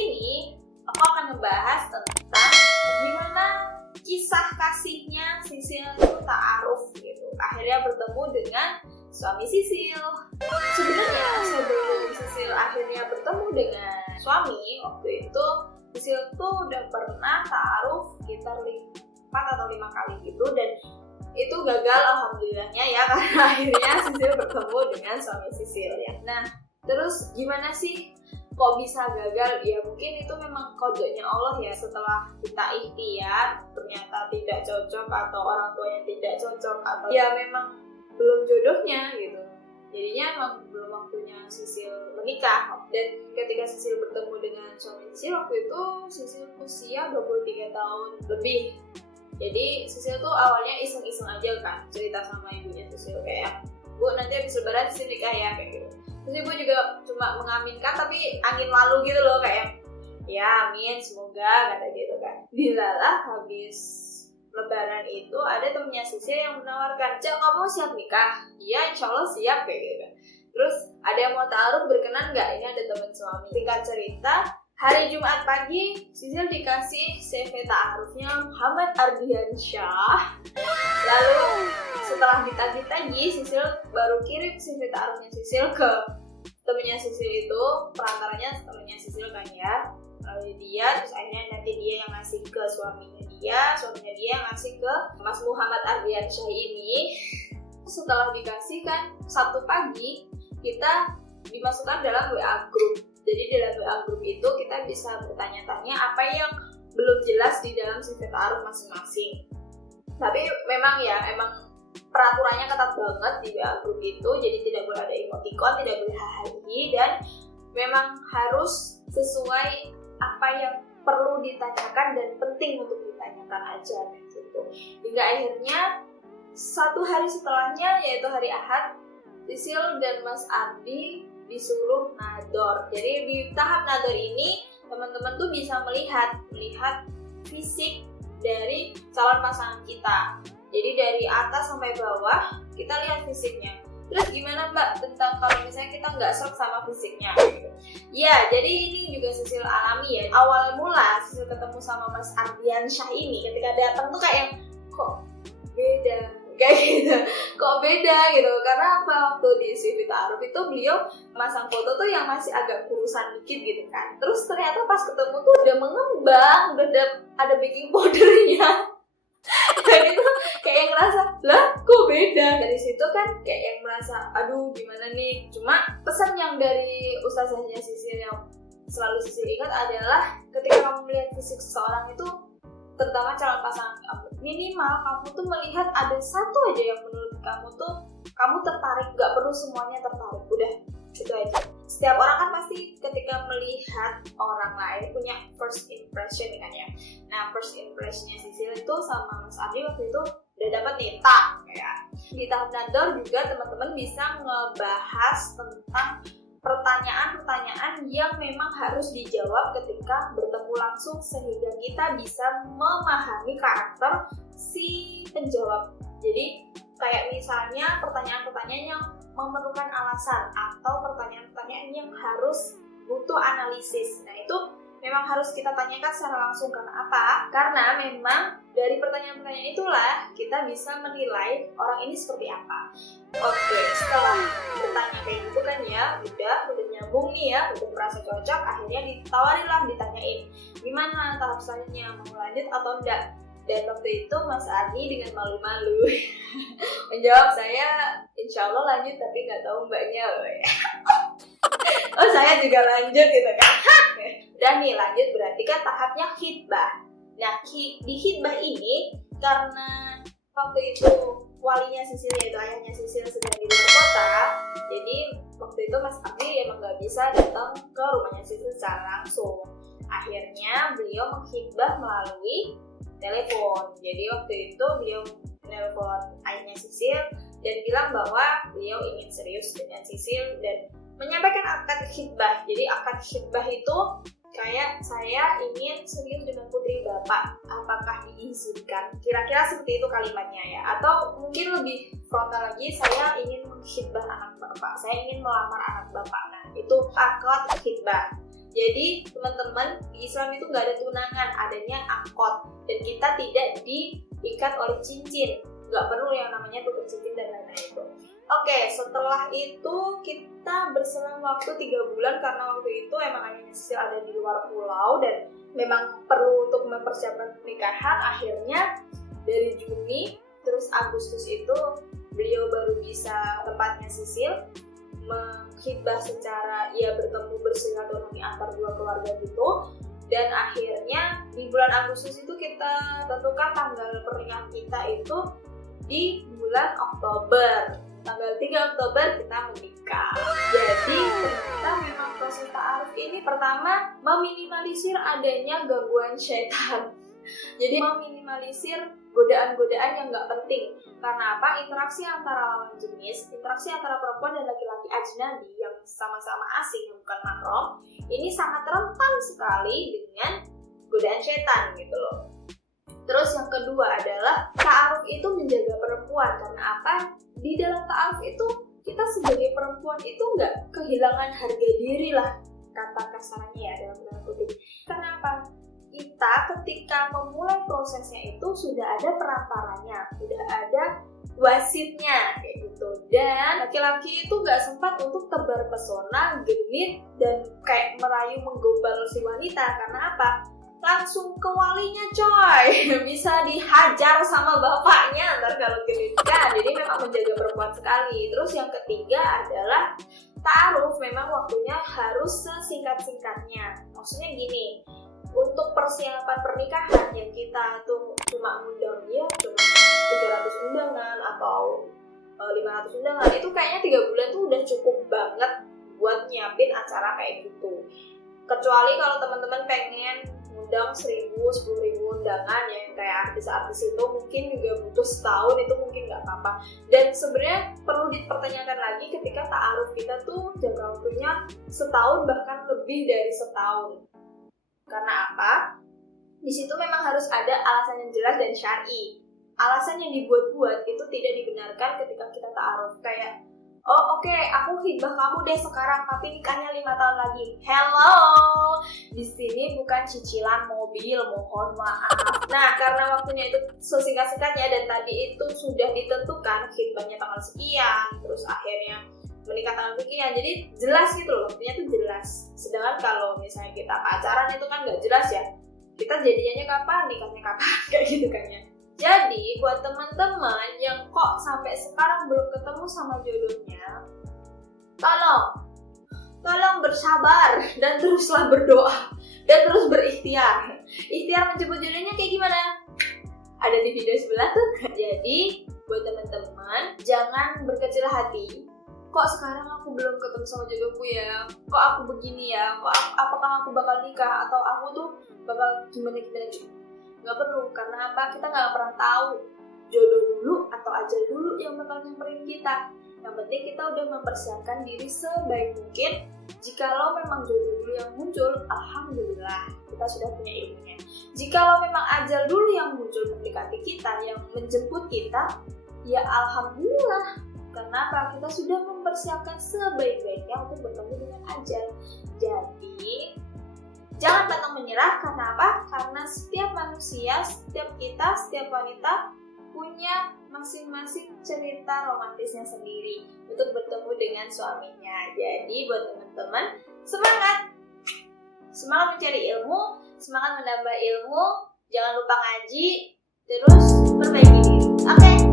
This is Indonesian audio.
ini aku akan membahas tentang gimana kisah kasihnya Sisil itu ta'aruf gitu. Akhirnya bertemu dengan suami Sisil. Sebenarnya sebelum Sisil akhirnya bertemu dengan suami, waktu itu Sisil tuh udah pernah ta'aruf sekitar 4 atau 5 kali gitu, dan itu gagal alhamdulillahnya ya, karena akhirnya Sisil bertemu dengan suami Sisil ya. Nah, terus gimana sih kok bisa gagal? Ya mungkin itu memang kodenya Allah ya, setelah kita ikhtiar ternyata tidak cocok, atau orang tuanya tidak cocok, atau ya memang belum jodohnya gitu. Jadinya emang belum waktunya Sisil menikah. Dan ketika Sisil bertemu dengan suami Sisil, waktu itu Sisil usia 23 tahun lebih. Jadi Sisil tuh awalnya iseng-iseng aja kan, cerita sama ibunya Sisil kayak, "Bu, nanti habis lebaran Sisil nikah ya," kayak gitu. Terus ibu juga cuma mengaminkan, tapi angin lalu gitu loh, kayak, "Ya amin, semoga," kata gitu kan. Dilalah habis lebaran itu ada temennya Sisil yang menawarkan, "Cek, kamu siap nikah?" "Iya, insya Allah siap," kayak gitu kan. Terus ada yang mau ta'aruf, berkenan nggak? Ini ada teman suami. Singkat cerita, hari Jumat pagi, Sisil dikasih CV ta'arufnya Muhammad Ardiansyah. Lalu setelah ditagi-tagi, Sisil baru kirim CV ta'arufnya Sisil ke temennya Sisil itu, perantaranya temennya Sisil kan ya. Lalu terus akhirnya nanti dia yang ngasih ke suaminya dia yang ngasih ke Mas Muhammad Ardiansyah ini. Setelah dikasih kan, Sabtu pagi kita dimasukkan dalam WA group. Jadi dalam WA group itu kita bisa bertanya-tanya apa yang belum jelas di dalam CV ta'aruf masing-masing. Tapi memang peraturannya ketat banget di WA group itu, jadi tidak boleh ada emoticon, tidak boleh hahaha, dan memang harus sesuai apa yang perlu ditanyakan dan penting untuk ditanyakan aja gitu. Hingga akhirnya 1 hari setelahnya, yaitu hari Ahad, Sisil dan Mas Ardi disuruh nador. Jadi di tahap nador ini teman-teman tuh bisa melihat fisik dari calon pasangan kita. Jadi dari atas sampai bawah kita lihat fisiknya. Terus gimana Mbak tentang kalau misalnya kita nggak serk sama fisiknya? Ya, jadi ini juga Sisil alami ya. Awal mula Sisil ketemu sama Mas Ardiansyah ini, ketika datang tuh kayak kok beda. Kayak gitu, kok beda gitu, karena apa, waktu di CV ta'aruf itu beliau masang foto tuh yang masih agak kurusan dikit gitu kan. Terus ternyata pas ketemu tuh udah mengembang, udah ada baking powdernya. Dan itu kayak yang ngerasa, lah kok beda. Dari situ kan kayak yang merasa, aduh gimana nih. Cuma pesan yang dari ustazahnya Sisil yang selalu Sisil ingat adalah, ketika kamu melihat fisik seseorang itu, terutama calon pasangan kamu, minimal kamu tuh melihat ada satu aja yang menurut kamu tuh kamu tertarik, gak perlu semuanya tertarik, udah itu aja. Setiap orang kan pasti ketika melihat orang lain punya first impression kan ya. Nah, first impressionnya Sisil itu sama Mas Ardi waktu itu udah dapat nih, ya. Di tahap nador juga teman-teman bisa ngebahas tentang pertanyaan-pertanyaan yang memang harus dijawab ketika bertemu langsung, sehingga kita bisa memahami karakter si penjawab. Jadi kayak misalnya pertanyaan-pertanyaan yang memerlukan alasan, atau pertanyaan-pertanyaan yang harus butuh analisis. Nah, itu memang harus kita tanyakan secara langsung. Karena apa? Karena memang dari pertanyaan-pertanyaan itulah kita bisa menilai orang ini seperti apa. Oke, setelah bertanya kayak gitu kan ya, udah nyambung nih ya, udah merasa cocok, akhirnya ditanyain gimana tahap selanjutnya, mau lanjut atau enggak. Dan waktu itu Mas Ardi dengan malu-malu menjawab, "Saya insya Allah lanjut, tapi nggak tahu mbaknya loh ya." Oh, saya juga lanjut gitu kan. Dan nih lanjut berarti kan tahapnya khitbah. Nah, di khitbah ini karena waktu itu walinya Sisil, yaitu ayahnya Sisil, sedang di luar kota, jadi waktu itu Mas Ardi emang nggak bisa datang ke rumahnya Sisil secara langsung. Akhirnya beliau mengkhitbah melalui telepon. Jadi waktu itu beliau menelpon ayahnya Sisil dan bilang bahwa beliau ingin serius dengan Sisil dan menyampaikan akad khitbah. Jadi akad khitbah itu kayak, saya ingin serius dengan putri bapak, apakah diizinkan? Kira-kira seperti itu kalimatnya ya. Atau mungkin lebih frontal lagi, saya ingin mengkhitbah anak bapak, saya ingin melamar anak bapak. Nah, itu akad khitbah. Jadi teman-teman, di Islam itu nggak ada tunangan, adanya akad, dan kita tidak diikat oleh cincin, nggak perlu yang namanya tukar cincin dan lain-lain itu. Oke, setelah itu kita berselang waktu 3 bulan karena waktu itu emang ayahnya Sisil ada di luar pulau dan memang perlu untuk mempersiapkan pernikahan. Akhirnya dari Juni terus Agustus itu beliau baru bisa tempatnya Sisil menghibah secara bertemu bersilaturahmi antar dua keluarga gitu. Dan akhirnya di bulan Agustus itu kita tentukan tanggal pernikahan kita itu di bulan Oktober. Tanggal 3 Oktober kita menikah. Jadi ternyata memang proses ta'aruf ini pertama meminimalisir adanya gangguan syaitan. Jadi meminimalisir godaan-godaan yang nggak penting. Karena apa? Interaksi antara lawan jenis, interaksi antara perempuan dan laki-laki ajnabi yang sama-sama asing, yang bukan mahram, ini sangat rentan sekali dengan godaan syaitan gitu loh. Terus yang kedua adalah ta'aruf itu menjaga perempuan. Karena apa? Di dalam ta'aruf itu kita sebagai perempuan itu nggak kehilangan harga diri lah, kata kasarnya ya dalam tanda kutip. Kenapa? Kita ketika memulai prosesnya itu sudah ada perantaranya, sudah ada wasitnya kayak gitu. Dan laki-laki itu nggak sempat untuk tebar pesona, genit, dan kayak merayu menggombal si wanita. Karena apa? Langsung ke walinya coy, bisa dihajar sama bapaknya ntar kalau genit kan. Jadi memang menjaga perempuan sekali. Terus yang ketiga adalah ta'aruf memang waktunya harus sesingkat-singkatnya. Maksudnya gini, untuk persiapan pernikahan yang kita tuh cuma ngundang cuma 300 undangan atau 500 undangan, itu kayaknya 3 bulan tuh udah cukup banget buat nyiapin acara kayak gitu. Kecuali kalau teman-teman pengen ngundang 10.000, 10.000 undangan yang kayak artis-artis itu mungkin juga butuh setahun, itu mungkin nggak apa-apa. Dan sebenarnya perlu dipertanyakan lagi ketika ta'aruf kita tuh jangka waktunya setahun bahkan lebih dari setahun. Karena apa? Di situ memang harus ada alasan yang jelas dan syar'i. Alasan yang dibuat-buat itu tidak dibenarkan ketika kita ta'aruf. Kayak, oh oke, aku hibah kamu deh sekarang, tapi nikahnya 5 tahun lagi. Hello, di sini bukan cicilan mobil, mohon maaf. Nah, karena waktunya itu sesingkat-singkatnya dan tadi itu sudah ditentukan hibahnya tanggal sekian, terus akhirnya menikah tanggal sekian, jadi jelas gitu loh, waktunya tuh jelas. Sedangkan kalau misalnya kita pacaran itu kan nggak jelas ya, kita jadinya kapan, nikahnya kapan, kayak gitu kan ya. Jadi buat teman-teman yang kok sampai sekarang belum ketemu sama jodohnya, tolong bersabar dan teruslah berdoa dan terus berikhtiar. Ikhtiar menjemput jodohnya kayak gimana? Ada di video sebelah tuh. Jadi buat teman-teman jangan berkecil hati. Kok sekarang aku belum ketemu sama jodohku ya? Kok aku begini ya? Apakah aku bakal nikah? Atau aku tuh bakal gimana? Nggak perlu, karena apa? Kita nggak pernah tahu jodoh dulu atau ajal dulu yang bakal nyamperin kita. Yang penting kita udah mempersiapkan diri sebaik mungkin. Jikalau memang jodoh dulu yang muncul, alhamdulillah kita sudah punya ilmunya. Jikalau memang ajal dulu yang muncul mendekati kita, yang menjemput kita, ya alhamdulillah. Kenapa? Kita sudah mempersiapkan sebaik-baiknya untuk bertemu dengan ajal. Jadi, jangan pantang menyerah. Karena apa? Karena setiap manusia, setiap kita, setiap wanita punya masing-masing cerita romantisnya sendiri untuk bertemu dengan suaminya. Jadi, buat teman-teman, semangat! Semangat mencari ilmu, semangat menambah ilmu, jangan lupa ngaji, terus perbaiki diri. Oke?